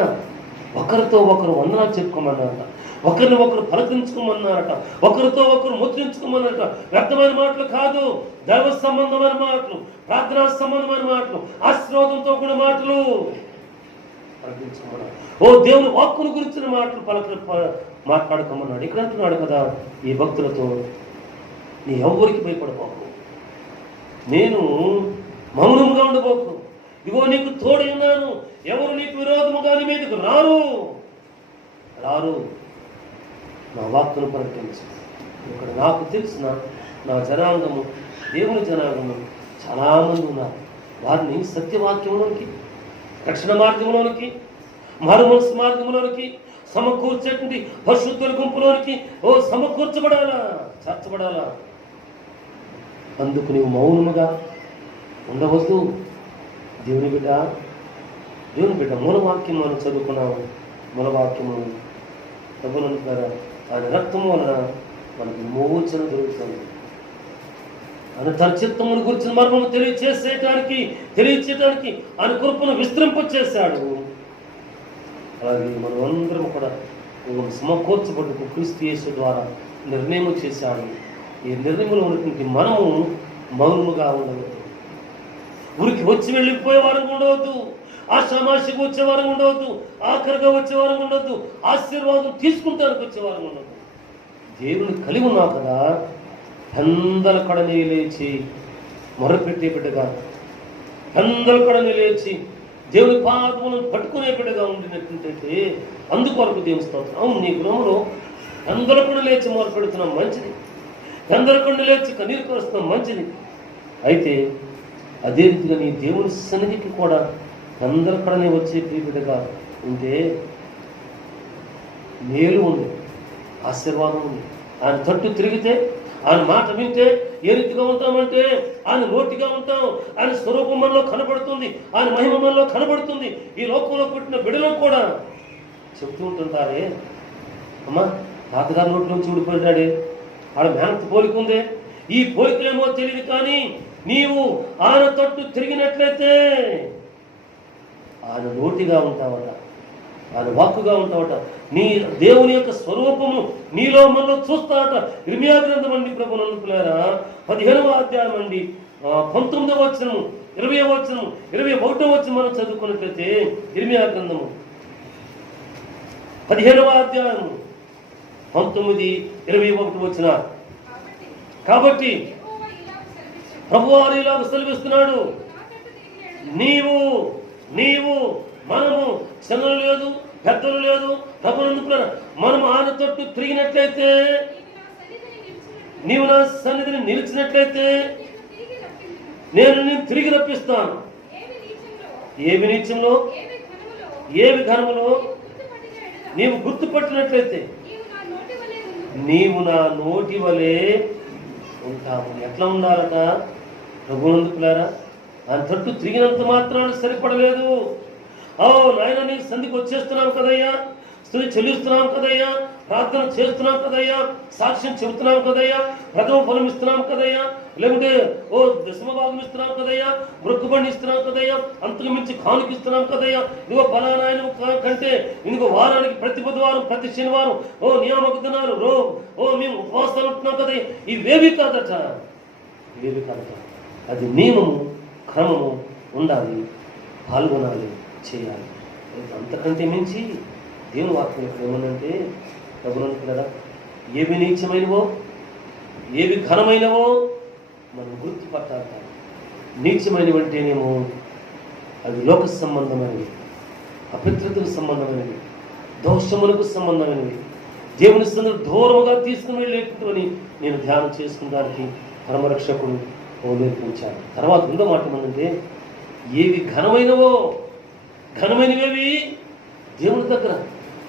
ఒకరితో ఒకరు వందనాలు చెప్పుకోమన్నారట, ఒకరిని ఒకరు పలకరించుకోమన్నారట, ఒకరితో ఒకరు ముద్రించుకోమన్నారట. వ్యర్థమైన మాటలు కాదు, దైవ సంబంధమైన మాటలు, ప్రార్థనా సంబంధమైన మాటలు, ఆశీర్వాదంతో కూడిన మాటలు పలకరించుకోమన్నాడు. దేవుని వాక్కును గురించిన మాటలు మాట్లాడుకోమన్నాడు. ఇక్కడ అంటున్నాడు కదా ఈ భక్తులతో, నీ ఎవరికి భయపడబోకు, నేను మౌనంగా ఉండబోకు, ఇగో నీకు తోడు ఉన్నాను, ఎవరు నీకు విరోధముగా నీ మీదకు రారు. నా వాక్కును ప్రకటించు. ఇక్కడ నాకు తెలిసిన నా జనాంగము, దేవుని జనాంగము చాలామంది ఉన్నారు. వారిని సత్యవాక్యంలోనికి, రక్షణ మార్గంలోనికి, మారుమనసు మార్గంలోనికి సమకూర్చేటువంటి పరిశుద్ధుల గుంపులోనికి సమకూర్చబడాలా, చేర్చబడాలా. అందుకు నీవు మౌనముగా ఉండవద్దు. దేవుని బిడ్డ మూలవాక్యం మనం చదువుకున్నాము. మూలవాక్యము ప్రభునందు ద్వారా ఆయన రక్తము వలన మనకి మోచన దొరుకుతుంది. ఆయన తన చిత్తమును గురించిన మర్మము తెలియచేయటానికి ఆయన కృపను విస్తరింపచేశాడు. అలాగే మనం అందరం కూడా సమకూర్చబడ్డకు క్రీస్తు యేసు ద్వారా నిర్ణయం చేశాడు. ఈ నిర్ణయంలో ఉన్నటువంటి మనము మౌనముగా ఉండవద్దు. ఊరికి వచ్చి వెళ్ళిపోయే వారం ఉండవద్దు, ఆషామాషికి వచ్చేవారం ఉండవద్దు, ఆఖరిగా వచ్చేవారం ఉండవద్దు, ఆశీర్వాదం తీసుకుంటానికి వచ్చేవారం ఉండవద్దు. దేవుని కలిగి ఉన్నావు కదా, పెందల కడని లేచి మొరపెట్టే బిడ్డగా, పెందల కడని లేచి దేవుని పాదములను పట్టుకునే బిడ్డగా ఉండినట్టుంటే అందుకొరకు దేవుని స్తోత్రం. అవును, నీ గృహంలో పెందల కడ లేచి మొరపెడుతున్నాం, మంచిది. పెందల కడ లేచి కన్నీరు కరుస్తున్నాం, మంచిది. అయితే అదే రీతిగా నీ దేవుని సన్నిధికి కూడా అందరి కడనే వచ్చే బిడ్డగా ఉంటే మేలు ఉంది, ఆశీర్వాదం ఉంది. ఆయన తట్టు తిరిగితే, ఆయన మాట వింటే ఏ రీతిగా ఉంటామంటే ఆయన నోటిగా ఉంటాం. ఆయన స్వరూపం మనలో కనబడుతుంది, ఆయన మహిమ మనలో కనబడుతుంది. ఈ లోకంలో పుట్టిన బిడ్డలకు కూడా చెప్తూ ఉంటుంటారే, అమ్మా తాతగారి నోటి నుంచి ఊడిపోయాడే, ఆడ మేనత్త పోలికుందే. ఈ పోలికలేమో తెలియదు, కానీ నీవు ఆయన తట్టు తిరిగినట్లయితే ఆయన నోటిగా ఉంటావట, ఆయన వాక్కుగా ఉంటావట. నీ దేవుని యొక్క స్వరూపము నీలో మనలో చూస్తావట. ఇర్మియా గ్రంథం అండి ప్రభునందుకులారా, 15వ అధ్యాయం అండి, 19వ వచనము, 20వ వచనము, 21వ వచనం మనం చదువుకున్నట్లయితే ఇర్మియా గ్రంథము 15వ అధ్యాయము 19, 21 వచన. కాబట్టి ప్రభువారు ఇలా సెలవిస్తున్నాడు, నీవు మనము చిన్నలు లేదు, పెద్దలు లేదు, ప్రభునందుకున్న మనం ఆయన తట్టు తిరిగినట్లయితే, నీవు నా సన్నిధిని నిలిచినట్లయితే నేను తిరిగి రప్పిస్తాను. ఏవి నీచంలో ఏవి ఘనములో నీవు గుర్తుపట్టినట్లయితే నీవు నా నోటి వలె ఉంటావు. ఎట్లా ఉండాలట ప్రభునందుకులారా? ఆయన తట్టు తిరిగినంత మాత్రాన్ని సరిపడలేదు. నాయన నీకు సంధికి వచ్చేస్తున్నాం కదయ్యా, స్తుతి చెల్లిస్తున్నాం కదయ్యా, ప్రార్థన చేస్తున్నాం కదయ్యా, సాక్ష్యం చెబుతున్నాం కదయ్యా, ప్రథమ ఫలం ఇస్తున్నాం కదయ్యా, లేకుంటే దశమ భాగం ఇస్తున్నాం కదయ్యా, మొక్కుబడిని ఇస్తున్నాం కదయ్యా, అంతకు మించి కానుకిస్తున్నాం కదయ్యా, ఇదిగో ఫలానాయన కంటే ఇందుకో వారానికి ప్రతి బుధవారం ప్రతి శనివారం నియామక దినాలు మేము ఉపవాసాలు ఉంటున్నాం కదయ్యా. ఇవేవి కాదట, ఇవేవి కాదట. అది నియమము క్రమము ఉండాలి, పాల్గొనాలి, చేయాలి. అంతకంటే మించి దేవుని వాక్యం ఇక్కడ ఏమనంటే ప్రభునందుకు కదా, ఏవి నీచమైనవో ఏవి ఘనమైనవో మనం గుర్తుపట్టాలి. నీచమైనవంటేనేమో అవి లోక సంబంధమైనవి, అపవిత్రతకు సంబంధమైనవి, దోషములకు సంబంధమైనవి, దేవుని సందర్భం దూరముగా తీసుకుని వెళ్ళేటని నేను ధ్యానం చేసుకున్నానికి పరమరక్షకుడు నేర్పించాడు. తర్వాత రెండో మాట ఏమంటే, ఏవి ఘనమైనవో, ఘనమైనవేవి దేవుని దగ్గర,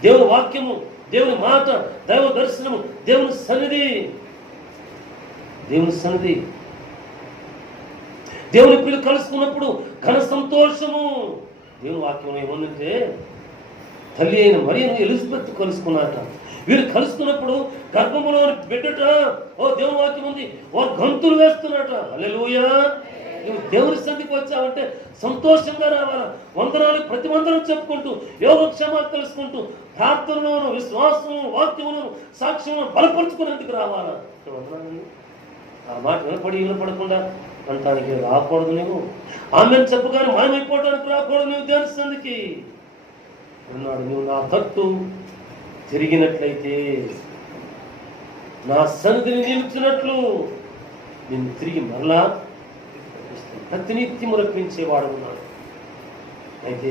దేవుని వాక్యము, దేవుని మాట, దైవ దర్శనము, దేవుని సన్నిధి, దేవుని సన్నిధి, దేవుని పిల్లలు కలుసుకున్నప్పుడు ఘన సంతోషము. దేవుని వాక్యం ఏముందంటే, తల్లి అయిన మరియను ఎలిజబెత్ కలుసుకున్నారట. వీరు కలుసుకున్నప్పుడు గర్భములోని బిడ్డట దేవుని వాక్యం ఉంది, వారు గంతులు వేస్తున్నట. హల్లెలూయా! నువ్వు దేవుని సన్నిధికి వచ్చావంటే సంతోషంగా రావాలా. వందనాలు ప్రతి వందనం చెప్పుకుంటూ, యోగక్షేమాలు తెలుసుకుంటూ, ప్రార్థనలోను విశ్వాసము వాక్యములను సాక్ష్యమును బలపరుచుకునేందుకు రావాలా. వందనాలండి. ఆ మాట వినపడకుండా అంటానికి రాకూడదు. నువ్వు ఆమెను చెప్పగానే మాయమైపోవడానికి రాకూడదు. నువ్వు దేవుని సన్నిధికి అన్నాడు. నువ్వు నా తట్టు తిరిగినట్లయితే, నా సన్నిధిని నిలిచినట్లు నిన్ను తిరిగి మరలా ప్రతినిత్యము రప్పించేవాడు ఉన్నాడు. అయితే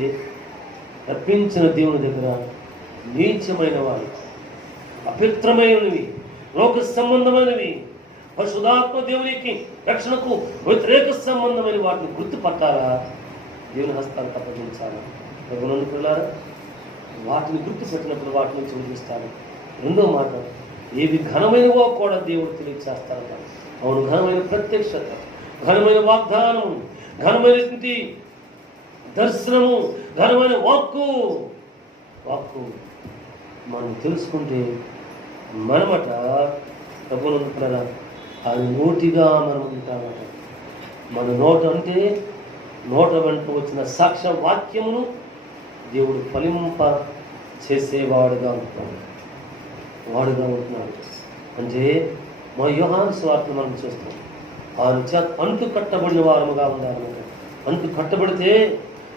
రప్పించిన దేవుని దగ్గర నీచమైన వాడు, అపవిత్రమైనవి, లోక సంబంధమైనవి, పరిశుద్ధాత్మ దేవునికి రక్షణకు వ్యతిరేక సంబంధమైన వాటిని గుర్తుపట్టాలా, దేవుని హస్తాలకు అప్పగించాలా. ప్రభునందుకున్నారా? వాటిని గుర్తుపెట్టినప్పుడు వాటి నుంచి వదిలిస్తాడు. రెండో మాట, ఏవి ఘనమైనవో కూడా దేవుడు తెలియచేస్తాడట. అవును, ఘనమైన ప్రత్యక్షత, ఘనమైన వాగ్దానము, ఘనమైనటువంటి దర్శనము, ఘనమైన వాక్కు మనం తెలుసుకుంటే మనమట ప్రభునందుకున్నారా అది నోటిగా మనం ఉంటామట. మన నోట అంటే నోట వెంట వచ్చిన సాక్ష్య వాక్యమును దేవుడు ఫలింప చేసేవాడుగా ఉంటున్నాడు. అంటే మా యోహాను సువార్త మనం చూస్తాం, ఆయన చేత అంటు కట్టబడిన వారముగా ఉండాలన్నమాట. అంటు కట్టబడితే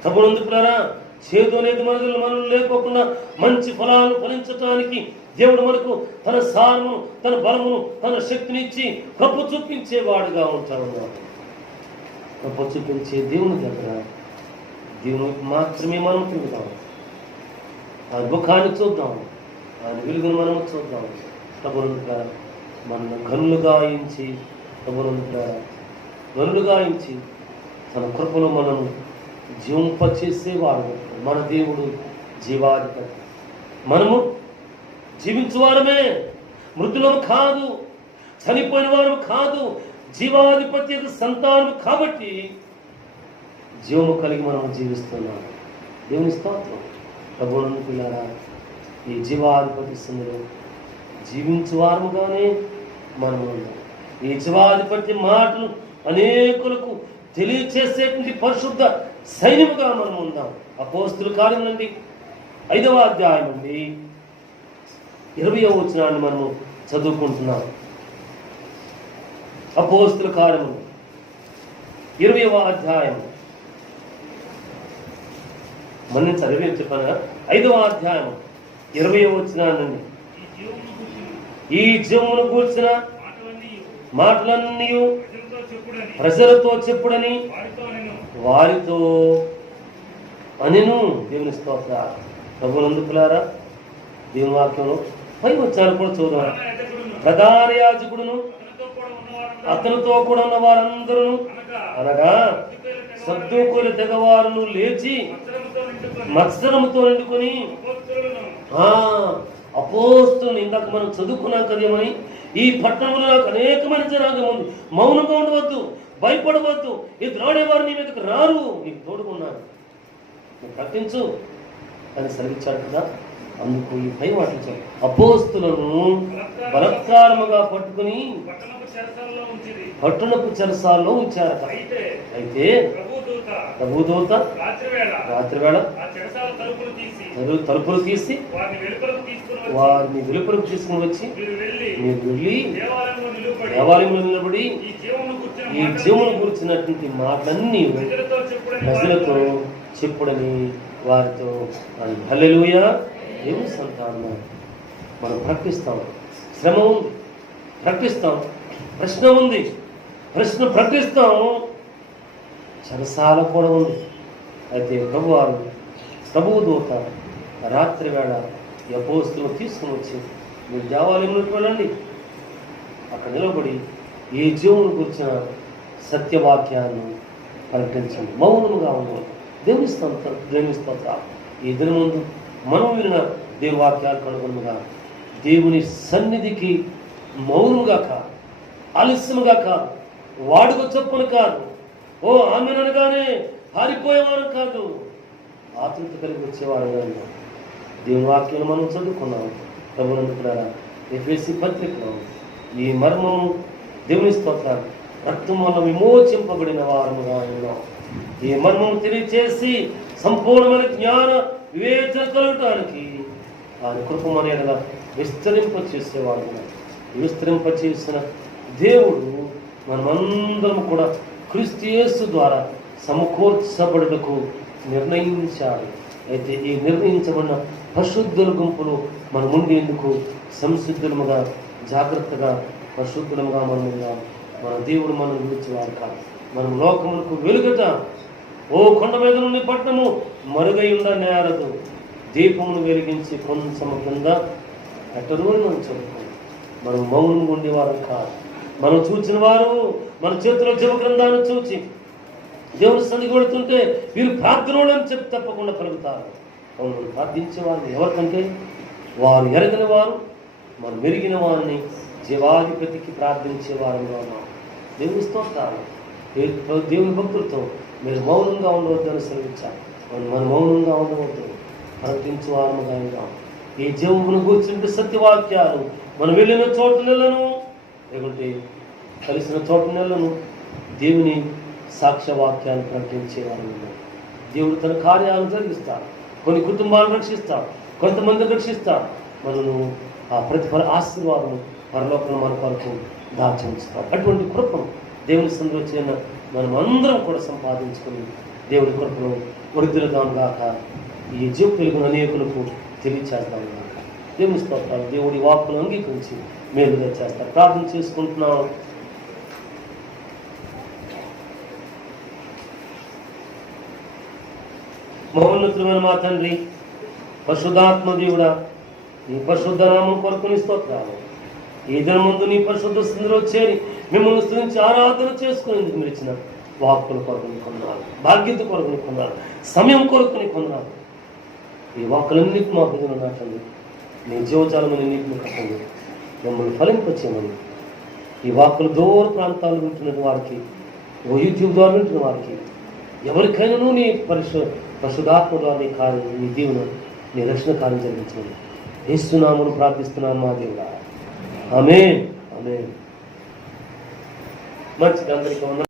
ప్రభునందుకులారా చేదు అనేది మనలో లేకోకుండా మంచి ఫలాలు ఫలించటానికి దేవుడు మనకు తన సారమును, తన బలమును, తన శక్తిని ఇచ్చి కృప చూపించేవాడుగా ఉంటాడన్నమాట. కృప చూపించే దేవుని దగ్గర దేవునికి మాత్రమే మనం తిరుగుతాం. ఆయన ముఖాన్ని చూద్దాం, ఆయన వెలుగును మనం చూద్దాం. ప్రభునందుకులారా మన గనులుగా ఎంచి, ప్రభునందుకులారా గనులుగా ఎంచి తన కృపను మనం జీవింపచేసేవాడు మన దేవుడు, జీవాధిపతి. మనము జీవించువారమే, మృతులం కాదు, చనిపోయిన వారు కాదు, జీవాధిపతి సంతానం కాబట్టి జీవము కలిగి మనం జీవిస్తున్నాం. దేవుని స్తోత్రం. ప్రభునందుకులారా ఈ జీవాధిపతి సన్నిధిలో జీవించువారముగానే మనం ఉన్నాం. ఈ జీవాధిపతి మాటలు అనేకులకు తెలియచేసేటువంటి పరిశుద్ధ సైన్యముగా మనం ఉందాం. అపోస్తుల కార్యం నుండి 5వ అధ్యాయం నుండి 20వ వచనాన్ని మనము చదువుకుంటున్నాం. అపోస్తుల కార్యము 20వ అధ్యాయం మన చదివి చెప్పాను. 5వ అధ్యాయం 20వ వచనాన్ని, ఈ జీవమును కూర్చిన మాటలన్నీ ప్రజలతో చెప్పుడని వారితో అనిను. దేవుని స్తోత్ర. ప్రభునందుకులారా దేవుని వాక్యంలో పై వచ్చారు కూడా చూద్దాం. ప్రధాన యాజకుడును అతనితో కూడా ఉన్న వారందరూ అనగా సద్దూకుల తెగవారును లేచి మత్సరముతో నిండుకొని అపోస్తులను ఇందాక మనం చదువుకున్నాం కదేమని, ఈ పట్టణంలో నాకు అనేకమైన జనాంగం ఉంది, మౌనంగా ఉండవద్దు, భయపడవద్దు, ఎదురాడేవారు నీ మీదకి రారు, నీకు తోడుకున్నాను, నువ్వు ప్రకటించు అని సెలవిచ్చాడు కదా. అందుకు ఈ పై మాటలు అపోస్తులను బలత్కారముగా పట్టుకుని పట్టణపు చెరసాల్లో ఉంచారట. అయితే ప్రభుదూత రాత్రివేళ తలుపులు తీసి వారిని వెలుపలకు తీసుకుని వచ్చి, మీరు వెళ్ళి దేవాలయంలో నిలబడి ఈ జీవమును గురించినటువంటి మాటలన్నీ ప్రజలతో చెప్పుడని వారితో హల్లెలూయా. దేవుని సంతానం మనం ప్రకటిస్తాం, శ్రమ ఉంది ప్రకటిస్తాం, ప్రశ్న ఉంది ప్రకటిస్తాం, చెరసాల కూడా ఉంది. అయితే ప్రభువు దూత రాత్రి వేళ ఈ అపోస్తులను తీసుకుని వచ్చి, మీరు దేవాలయంలోకి వెళ్ళండి, అక్కడ నిలబడి ఈ జీవుని గురించిన సత్యవాక్యాన్ని ప్రకటించండి, మౌనముగా ఉండవు. దేవుని స్తోత్రం. ఈ దిన ముందు మనం విన్న దేవవాక్యాలు కనుగొనగా దేవుని సన్నిధికి మౌనముగా కాదు, ఆలస్యముగా కాదు, వాడుక చొప్పున కాదు, ఓ ఆమెనగానే పారిపోయేవారు కాదు, ఆతృత కలిగి వచ్చేవారుగా ఉన్నాం. దేవుని వాక్యాన్ని మనం చదువుకున్నాం. ప్రభునందుకున్నారా, ఎఫెసీ పత్రికలో ఈ మర్మము దేవుని స్తోత్రాలు రక్తం వల్ల విమోచింపబడిన వారముగా ఉన్నాం. ఈ మర్మం తెలియచేసి సంపూర్ణమైన జ్ఞాన వివేచన కలగటానికి ఆయన కృపమనే విస్తరింపచేసేవాడు. విస్తరింపచేసిన దేవుడు మనమందరం కూడా క్రీస్తు యేసు ద్వారా సమకూర్చబడుటకు నిర్ణయించాడు. అయితే ఈ నిర్ణయించబడిన పరిశుద్ధుల గుంపులు మనం ఉండేందుకు సంసిద్ధులముగా జాగ్రత్తగా పరిశుద్ధులముగా మన దేవుడు మనం విడిచేవారు కాదు. మనం లోకములకు వెలుగట. ఓ కొండ మీద నుండి పట్టణము మరుగై ఉండ నేరదు, దీపమును వెలిగించి కొంచెం కింద పెట్టరు అని మనం చెప్పుకోం. మనం మౌనంగా ఉండేవారు కాదు. మనం చూచిన వారు మన చేతిలో జీవ గ్రంథాన్ని చూచి దేవుని సన్నిధి కొడుతుంటే వీరు ప్రార్థనలు అని చెప్పి తప్పకుండా కలుగుతారు. మనం ప్రార్థించేవారు ఎవరికంటే వారు ఎరగిన వారు, మనం మెరిగిన వారిని జీవాధిపతికి ప్రార్థించేవారుగా ఉన్నాం. దేవుని స్తోత్రాలు. దేవుని భక్తులతో మీరు మౌనంగా ఉండవద్దని సెలవిచ్చారు. మనం మౌనంగా ఉండవద్దు, ప్రకటించేవారుగా ఉన్నాం. ఈ జీవమును కూర్చుంటే సత్యవాక్యాలు మనం వెళ్ళిన చోటు నెలను, లేకుంటే కలిసిన చోటు నెలను దేవుని సాక్ష్యవాక్యాలు ప్రకటించేవారు ఉన్నారు. దేవుడు తన కార్యాలను జరిగిస్తాడు. కొన్ని కుటుంబాలను రక్షిస్తాడు, కొంతమందిని రక్షిస్తాడు. మనను ఆ ప్రతిఫల ఆశీర్వాదం పరలోకం మన కొరకు దాచి ఉంచుతాడు. అటువంటి కృపను దేవుని సన్నిధిలో వచ్చిన మనం అందరం కూడా సంపాదించుకుని దేవుని కృపను వృద్ధులదాం గాక. ఈ జీవ తెలుగును అనేకులకు తెలియచేద్దాం గాక. దేవుని స్తోత్రాలు. దేవుడి వాక్కును అంగీకరించి మేలుగా చేస్తారు. ప్రార్థన చేసుకుంటున్నాం. మహోన్నతుడైన మా తండ్రి, పరిశుద్ధాత్మ దేవుడా, నీ పరిశుద్ధ నామం కొరకు నీ స్తోత్రాలు. ఈ దినం ముందు నీ పరిశుద్ధ స్థితిలో చేరి మిమ్మల్ని స్తుతించి ఆరాధన చేసుకునేందుకు మీరు ఇచ్చిన వాక్కుల కొరకు నీ కొందనాలు, బాధ్యత కొరకు నీ కొందనాలు, సమయం కొరకు నీ కొందనాలు. ఈ వాక్కులన్నింటి మా హృదయంలో నాటండి. నీ జీవజాలమని నీటిని కట్టండి. మిమ్మల్ని ఫలింపచేయమని ఈ వాక్కులు దూర ప్రాంతాలు వింటున్న వారికి, యూట్యూబ్ ద్వారా వింటున్న వారికి, ఎవరికైనా నీ పరిశుద్ధాత్మ ద్వారా నీ కార్యం, నీ దీవెన, నీ రక్షణ కార్యం జరిగించమని యేసునామమున ప్రార్థిస్తున్నాను మా దేవుడా. ఆమేన్. ఆమేన్. మంచిది. అందరికీ